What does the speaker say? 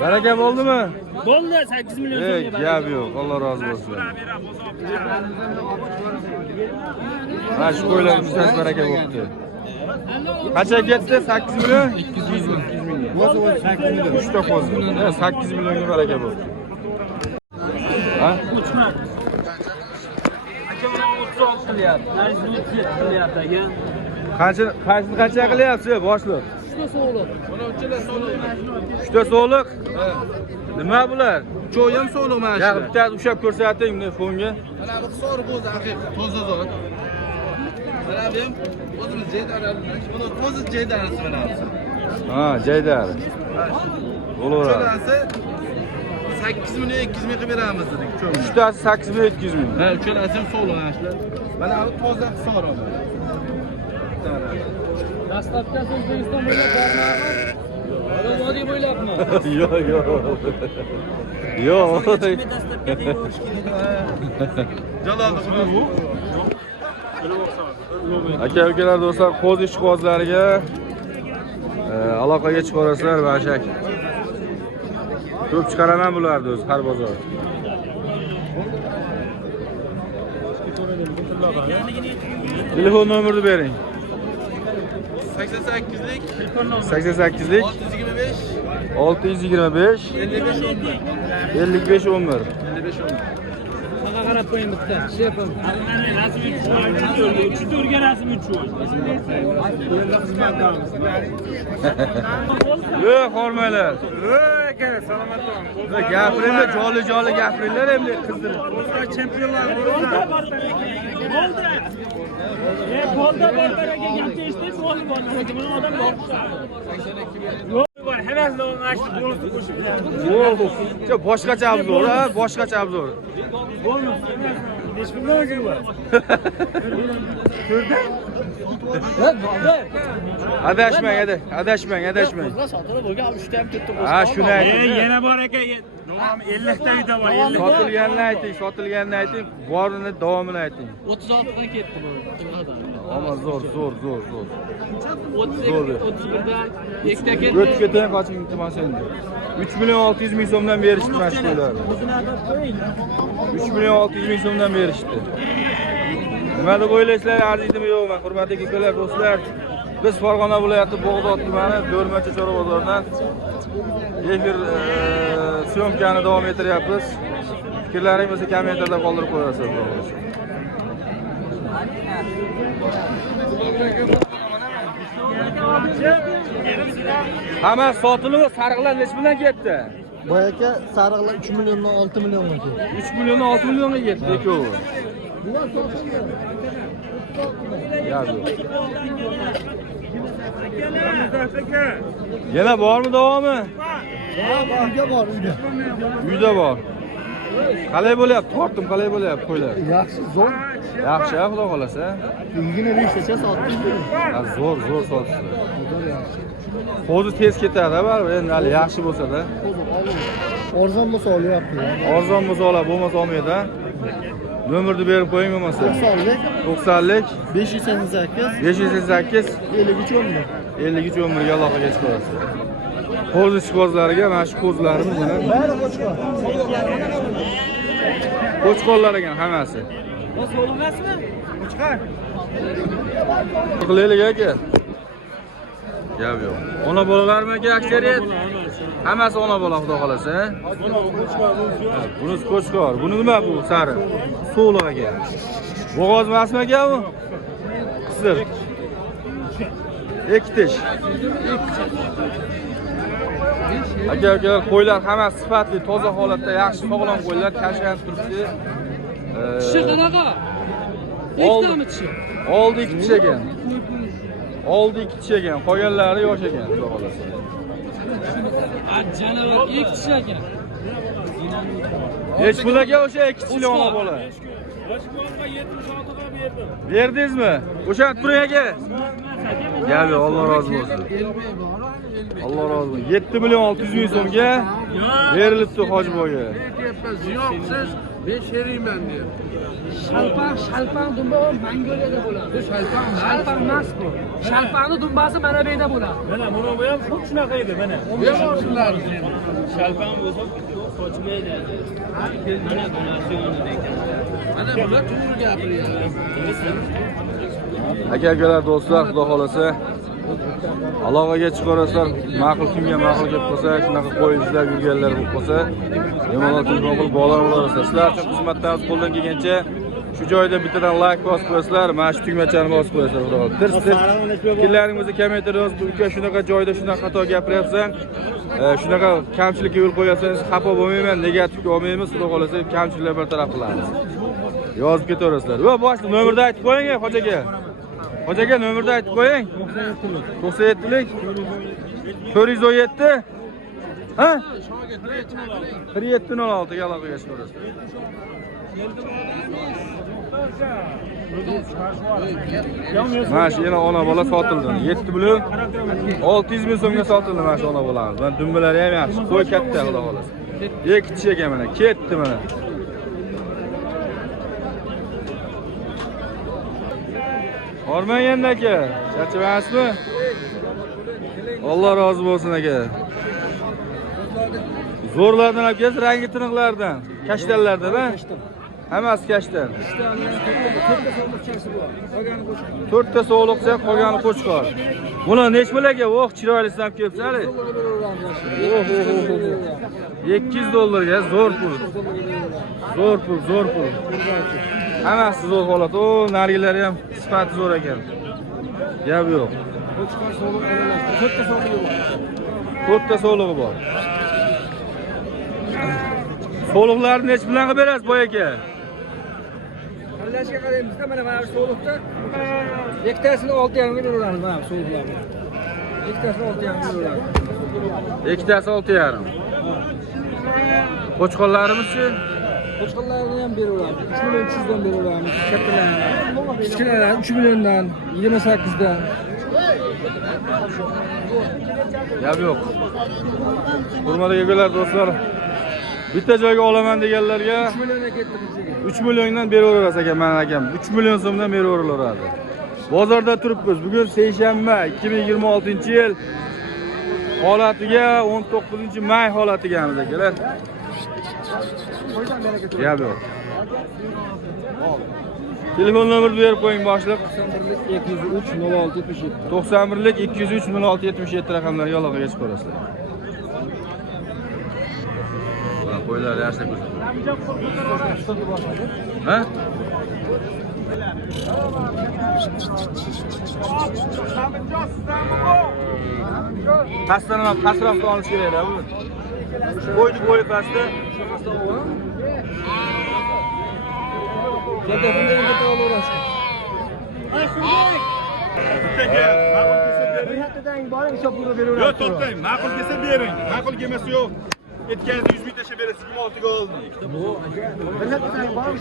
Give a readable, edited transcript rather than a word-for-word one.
Baraka bo'ldimi? Bo'ldi 8 million so'mga. Gap yo'q. Alloh rozi bo'lsin. Mana shu qo'ylar ustasi baraka bo'pti. Qancha ketdi? 8 million? 200 ming. 3 ta qo'zi. 8 millionga baraka bo'pti. Ha? Aka mana 36 qilyapti. 37 qilyapti aka. Qancha qilyapsiz boshliq? 3 ta so'liq. Mana uchala so'liq. 3 ta so'liq? Ha. Nima bular? Cho'y ham so'liq mana Ya shu. bittasi ushab ko'rsating buni fonga. Mana bu sori qo'zi haqiqiy toza zot. Mana bu ham o'zimiz jaydaramiz. Buni qo'zi jaydarasi bilan. Ha, jaydar. Bo'laveradi. Uchalasi 8 million 200 ming qilib beramiz dedik. Cho'y. Uchtasi 8 million 200 ming. Ha, uchalasi ham so'liq mana shular. Mana bu toza sori oladi. Dastlabki O'zbekiston bo'ylab bormayapman. Vodiy bo'ylabmi? Yo'q, yo'q. Yo'q. Jalolni bu. Aka-ukalar, do'stlar, qo'z ishqibozlariga aloqaga chiqarasizlar va shak. Ko'p chiqaraman bularni o'zi har bozor. Telefon nomerini bering. 88lik 88lik 625 625 55 55 11. Mana qarab qo'ying bitta. Şey yapalım. Uchga rasm uchun. Yo'q, hormanglar. Aka, salomat bo'ling. Gapiringlar, joli gapiringlar endi qizdir. Chempionlar bo'ldi. Bolda borlarga gapni eshitib, gol bor. Mana odam bor. Hammasi o'ng'ashib bo'lsa qo'shib. Yo'q, boshqacha obzor, ha, boshqacha obzor. Adashmang, adashmang. Ha, shuni ayting. Yana bor ekan. 50 ta uyda bor. 50. Sotilganini ayting. Borini davomini ayting. 36 dan ketdi bu. Ama zo'r. 31dan ikkita ketdi. O'tib ketgan qoching iltimos endi. 3 million 600 ming so'mdan berishdi mana shu qo'ylarni. 3 million 600 ming so'mdan berishdi. Nima deb o'ylaysizlar, arziydimi yo'qmi? Hurmatli akalar, do'stlar, biz Farg'ona viloyati Bog'dod tumani Do'rmacha Chorva bozoridan efir syomkani davom ettiryapmiz. Fikrlaringizni kommentarda qoldirib qo'yasiz. Hamma sotilib, sariqlar nech bilan ketdi? Boyaka sariqlar 3 milliondan 6 millionga ketdi. 3 milliondan 6 millionga ketdi ekovi. Yana bormi davomi? Uyda bor, uyda. Uyda bor. Qalay bo'lyapti? Tortim qalay bo'lyapti qo'ylar? Yaxshi, zo'r. Yaxshi, xudo xolasa. 25 sotdik. Zo'r sotdi. Qo'zi tez ketadi, baribir endi hali yaxshi bo'lsa-da. Arzon bo'lsa olyapti. Arzon bo'lsa oladi, bo'lmasa olmaydi. Nomerni berib qo'ying bo'lmasa. 90lik 588 588 53 11. 53 11 ga aloqaga chiqasiz. Qo'z ishqibozlariga mana shu qo'zlarimiz mana. Bari qo'chqor. Qo'chqorlar ekan hammasi. So'lg'asmi? Qo'chqor. Qilaylik aka. Gap yo'q. Ona bolalarmi aka aksariyat? Hammasi ona bola xudo xolasa. Bunisi qo'chqor. Buni nima bu sari? So'liq aka. Bo'g'oz emasmi aka bu? Qisir. Ikkitish. Aka-ukalar, qo'ylar hammasi sifatli, toza holatda, yaxshi sog'lom qo'ylar, kashanib turibdi. Tishi qanaqa? Ikkitami tishi? Oldi 2 tish ekan. Oldi 2 tish ekan, qolganlari yosh ekan, xudo xolasa. Janavar 2 tish ekan. Hech bularga o'sha 2 tishli ona bola. Yoshqonga 76 ga berdim. Berdingizmi? O'sha turing aka. Gap yo'q, Alloh rozi bo'lsin. Alloh rozi bo'lsin. 7 million 600 ming so'mga berilibdi Hojiboyga. Yo'q, siz Ben sheriyman diyor. Shalpaq dumba Mongoliyada bo'ladi. Bu shalpaq emas bu. Shalpaqning dumbasi mana bu yerda bo'ladi. Mana buni bu ham xuddi shunaqa edi, mana. Bemoqchilar. Shalpaq bo'lsa qochmaydi. Mana bunasi ekan. Mana bular to'g'ri gapiryapti. Aka-akalar, do'stlar, xudo xolasa aloqaga chiqarasizlar, ma'qul kimga ma'qul gap bo'lsa, shunaqa qo'yishlar yurganlar bo'lib qolsa, bemalol telefon qilib bog'lanib olasizlar. Sizlar uchun xizmatlarimiz qo'ldan kelgancha shu joyda bittadan like bosib qo'yasizlar, mana shu tugmachani bosib qo'yasizlar, xudo xolasa. Tirsiz fikrlaringizni kommentariyada yozib, uka shunaqa joyda shunaqa xato gapiryapsan, shunaqa kamchilikka yo'l qo'yapsangiz, xafa bo'lmayman, negativga olmaymiz, xudo xolasa kamchiliklar bartaraf qilamiz. Yozib ketaverasizlar. Va boshliq nomerni aytib qo'ying, hojaga. Hojaga nomerni aytib qo'ying. 97lik 417 ha? 3706 ga aloqaga chiqarasiz. Mana shu yana ona bola sotildi. 7 million 600 ming so'mga sotildi mana shu ona bolamiz. Mana dumbalari ham yaxshi. Qo'y katta, xudo xolasa. Ikki ekan mana, ketdi mana. Hormanganda aka, charchamasmi? Alloh rozi bo'lsin aka. Zo'rlardan olib kelsiz, rangi tiniqlardan, kashtanlardan, ha? Hammasi kashtan. 4 ta so'liqcha, qolgani qo'chqor. Buni nech pulga? Voh, chiroylisidan olib kelibsan-a? 200 dollarga zo'r pul. Zo'r pul, zo'r pul. Hammasi zo'r holat. O, nargilari ham sifati zo'r ekan. Gap yo'q. 4 ta so'lig'i bor. So'liqlarni nech bilan qilib berasiz, boy aka? Tanlashga qaraymiz-da, mana shu so'liqda ikkitasini 6,5 ming beramiz, mana bu so'liqlarni. Ikkitasini 6,5 ming beramiz. Ikkitasi 6,5. Qo'chqonlarimiz-chi? Qo'chqonlarni ham beraveramiz. 3 million 300 dan beraveramiz. Kattalarni. Kichkinalar 3 milliondan, 28 dan. Gap yo'q. Hurmatli akalar, do'stlar, bitta joyga olaman deganlarga 3 millionga ketdi bizga. 3 milliondan beraverasiz aka, men akam. 3 million so'mdan beraveraveradi. Bozorda turibmiz. Bugun seshanba, 2026-yil. Holatiga 19-may holatiga-miz akalar. Gap yo'q. Telefon nomerini berib qo'ying boshliq. 91lik 203 06 77 raqamlarga aloqaga chiqarasizlar. Mana qo'ylar yaxshi ko'rsatadi. Ha? Pastdan pastroqqa olish kerak-da bu. Qo'yni qo'yib pastda. Telefonda bitta olaverasiz. Bir haftadan boring hisob qilib beraveramiz. Yo'q, to'xtang. Ma'qul kelsa bering. Ma'qul kelmasa yo'q. Aytganingiz 100 ming tashlab berasiz, 26 ga oldim. Bir haftadan boring